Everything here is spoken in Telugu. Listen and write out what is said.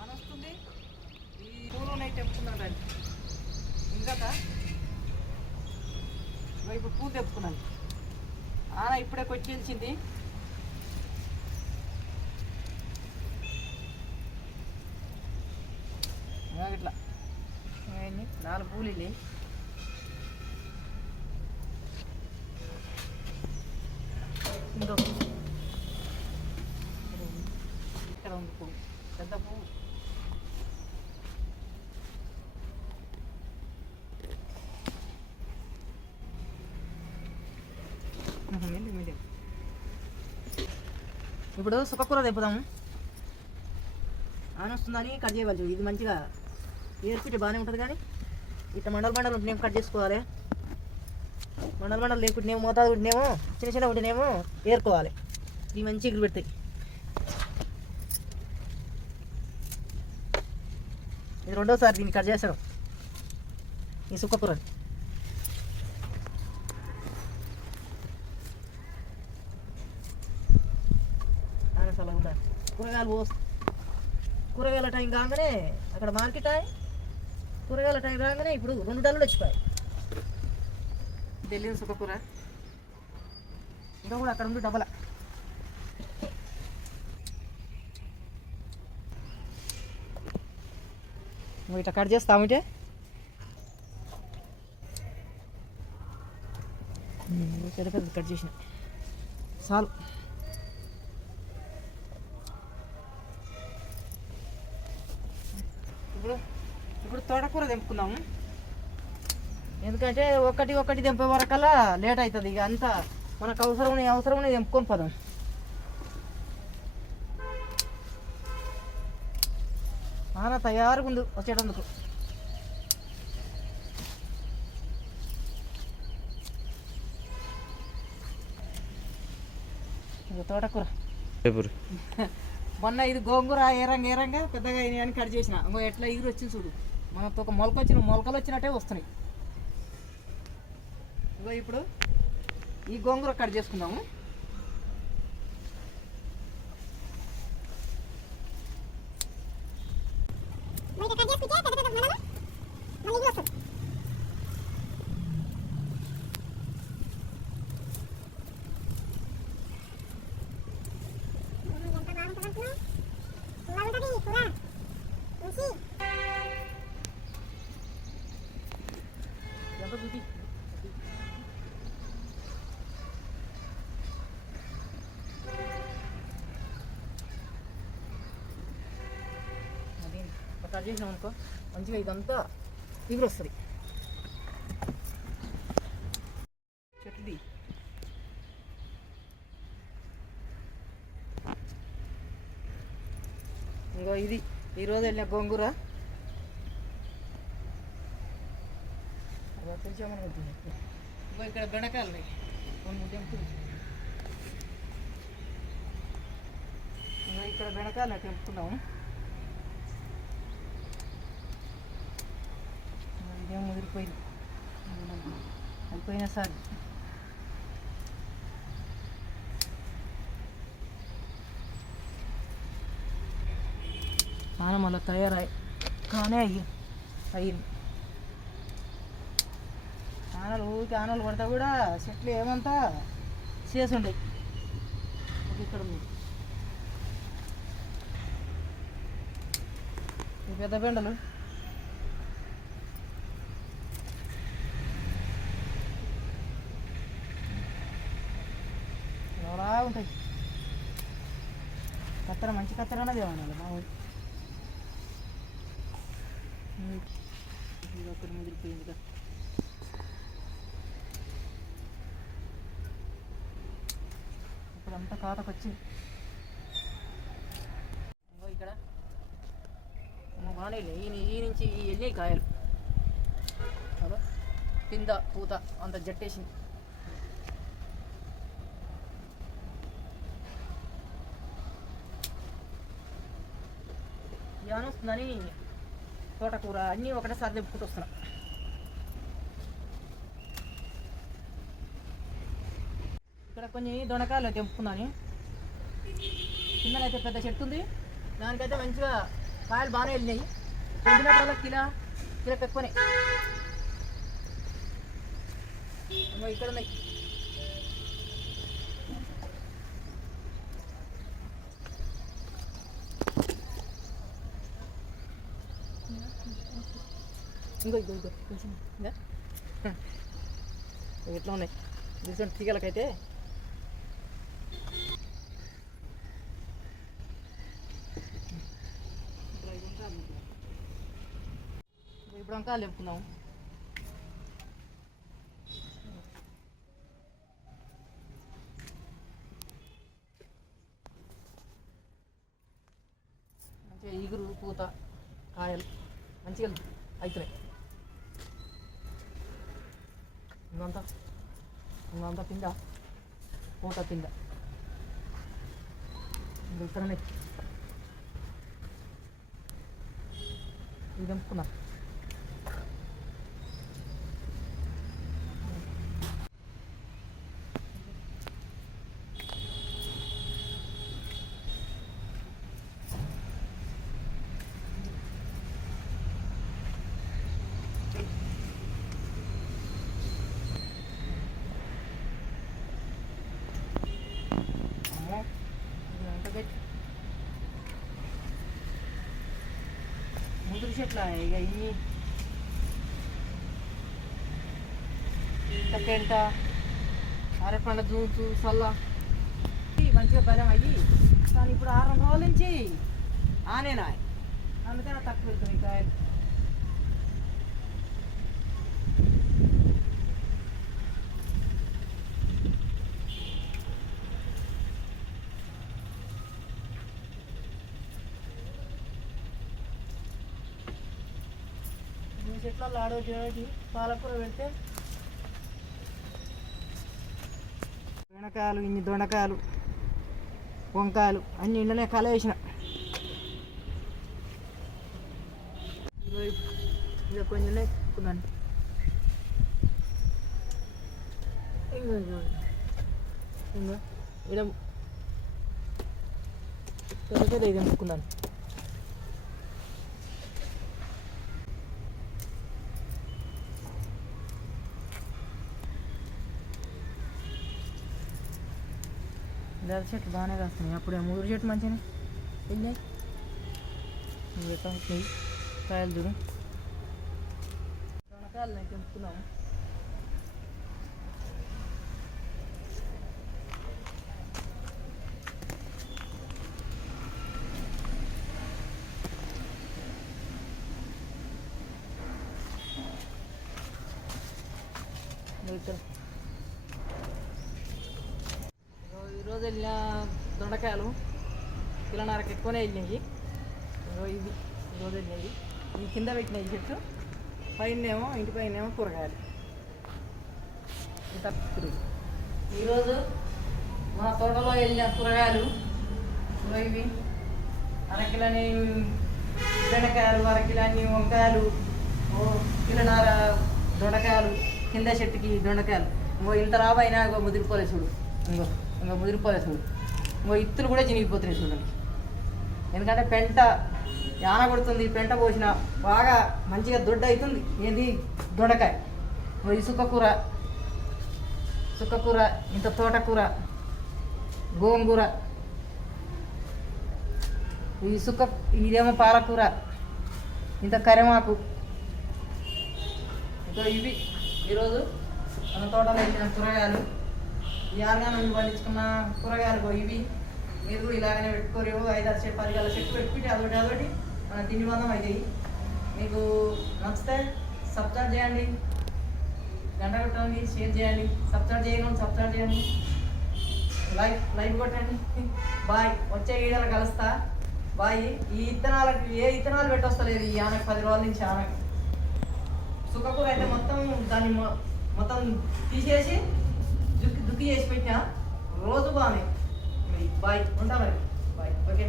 ఆనొస్తుంది. ఈ పూలు నైట్ తెంపుకున్నాను రండి ఇంకాక ఇప్పుడు పూలు తెంపుకున్నాను. ఆన ఇప్పుడే కొట్టేసింది. ఇట్లా 4 పూలు ఇవి. ఇంకో ఇక్కడ ఉంది పువ్వు, పెద్ద పువ్వు. ఇప్పుడు సుక్కకూర తెప్పుదాము. ఆనొస్తుందని కట్ చేయవచ్చు. ఇది మంచిగా ఏర్పిటి బాగానే ఉంటుంది, కానీ ఇట్లా మండలు ఉంటేనేమో కట్ చేసుకోవాలి. మండలు లేకుంటేనేమో మోతాదు ఉంటేనేమో చిన్న ఉంటేనేమో ఏరుకోవాలి. ఇవి మంచి ఎగురు పెడతాయి. ఇది రెండోసారి దీన్ని కట్ చేస్తాం ఈ సుక్కకూరని. అసలు ఉండాలి. కూరగాయల టైం కాగానే అక్కడ మార్కెట్ అయ్యి కూరగాయల టైం రాగానే ఇప్పుడు 2 డల్లులు వచ్చిపోయాయి. ఢిల్లీ సుక్కకూర ఇంకా కూడా అక్కడ ఉంది డబ్బల. నువ్వు ఇట్లా కట్ చేస్తామంటే పెద్ద పెద్ద కట్ చేసిన చాలు. ఇప్పుడు తోటకూర తెంపుకుందాము. ఎందుకంటే ఒకటి తెంపే వరకల్లా లేట్ అవుతుంది. ఇక అంతా మనకు అవసరం తెంపుకొని పోదాం. ఆన తయారుగా ఉంది వచ్చేటందుకు. తోటకూర మొన్న ఇది గోంగూర ఏరంగా పెద్దగా అయినాయని కట్ చేసిన. ఇంకో ఎట్లా ఎగురు వచ్చింది చూడు. మనకు ఒక మొలకలు వచ్చినట్టే వస్తున్నాయి. ఇంకో ఇప్పుడు ఈ గోంగూర కట్ చేసుకుందాము. కట్ చేసినాం అనుకో మంచిగా ఇదంతా ఎగురు వస్తుంది. చెట్టుది ఇంకో ఇది ఈరోజు వెళ్ళిన గోంగూర. ఇంకో ఇక్కడ బెండకాయలు ఉన్నాయి. ఇక్కడ బెండకాయలు తెంపుకున్నాము. ఇదేం ముదిరిపోయింది అయిపోయినా సార్. ఆన మళ్ళీ తయారయ్యి కానీ అయ్యింది. ఆనలు పడితే కూడా చెట్లు ఏమంతా చేసి ఉంటాయి. ఇక్కడ ఉంది ఈ పెద్ద బెండలు. అలా ఉంటాయి. కత్తెర మంచి కత్తెర అన్నది ఏమన్నా మా ఊరు. ఒకటి ముదిరిపోయింది. ఇప్పుడంతా కాతకు వచ్చింది. ఇక్కడ బాగానే ఈ నుంచి వెళ్ళి కాయలు కింద పూత అంత జట్టేసింది. వస్తుందని తోటకూర అన్నీ ఒకటేసారి తెంపుకుంటూ వస్తున్నా. ఇక్కడ కొన్ని దొండకాయలు తెంపుకున్నాను. కిందనైతే పెద్ద చెట్టు ఉంది. దానికైతే మంచిగా కాయలు బాగానే వెళ్ళినాయి. పొద్దునప్పుడల్లా కిలో ఎక్కువనే. ఇక్కడ ఉన్నాయి. ఇంకో ఇట్లా ఉన్నాయి డిఫరెంట్ తీగలకైతే. ఇప్పుడు వంకాయలు చెప్పుకున్నాము. మంచిగా ఈగురు పూత కాయలు మంచిగా అవుతున్నాయి. ఇంకంతా పింద పూత పింద ఇక్కడనే ఇది తెంపుకున్నా. ముదురు చెట్ల ఇక ఇవి పెంట అరపండ జూసు సల్ల మంచిగా బలం అయ్యి. కానీ ఇప్పుడు 6 రోజుల నుంచి ఆనేనా, అందుకని తక్కువ పెడుతుంది కాయలు. చెట్లలో ఆడోటి పాలకూర పెడితే బెండకాయలు, ఇన్ని దొండకాయలు, వంకాయలు అన్ని ఇంట్లోనే కలవేసిన. ఇక కొంచెం ఎక్కున్నాను. ఇక్కడ పెద్ద ఇది అనుకున్నాను. దళ చెట్లు బాగానే కాస్తున్నాయి. అప్పుడే ముదురు చెట్టు మంచిగానే వెళ్ళాయి. ఇవి ఎట్లా వచ్చినాయి కాయలు చూడు. దొండకాయలు నేను తెంపుకున్నాము. ఈరోజు వెళ్ళిన దొండకాయలు కిలోన్నరకు ఎక్కువనే వెళ్ళినాయి. ఇది ఈరోజు వెళ్ళినాయి. ఈ కింద పెట్టినాయి చెట్టు, పైనేమో ఇంటి పైనేమో కూరగాయలు. ఈరోజు మా తోటలో వెళ్ళిన కూరగాయలు ఇవి. అరకిలని బెండకాయలు, అరకిలని వంకాయలు, కిలోన్నర దొండకాయలు, కింద చెట్టుకి దొండకాయలు. ఇంత రాబైనా ముదిరిపోలే చూడు. ఇంకా ముదిరిపోలే చూడు. ఇత్తులు కూడా చినిగిపోతున్నాయి చూడండి. ఎందుకంటే పెంట యాన కొడుతుంది. పెంట పోసిన బాగా మంచిగా దొడ్డ అవుతుంది. ఏంది దొండకాయ, ఈ సుక్కకూర, ఇంత తోటకూర, గోంగూర, ఇదేమో పాలకూర, ఇంత కరివేపాకు. ఇంకా ఇవి ఈరోజు మన తోటలో వేసిన కూరగాయలు. ఈ ఆర్గానం పండించుకున్న కూరగాయలు ఇవి. మీరు కూడా ఇలాగనే పెట్టుకోరు. 5-6 10 గల చెట్టు పెట్టుకుంటే అదొకటి మన తిండి బంధం అవుతాయి. మీకు నచ్చితే సబ్స్క్రైబ్ చేయండి, గంట కొట్టండి, షేర్ చేయండి. సబ్స్క్రైబ్ చేయండి, లైక్ కొట్టండి. బాయ్. వచ్చే వీడియోలో కలుస్తా. బాయ్. ఈ ఇత్తనాలకు ఏ ఇత్తనాలు పెట్టొస్తలేదు ఈ ఆనకు 10 రోజుల నుంచి. ఆనకు సుక్కకూర అయితే దాన్ని మొత్తం తీసేసి దుక్కి చేసి పెట్టినా రోజు బాగానే. బాయ్. ఉంటా మరి. బాయ్. ఓకే.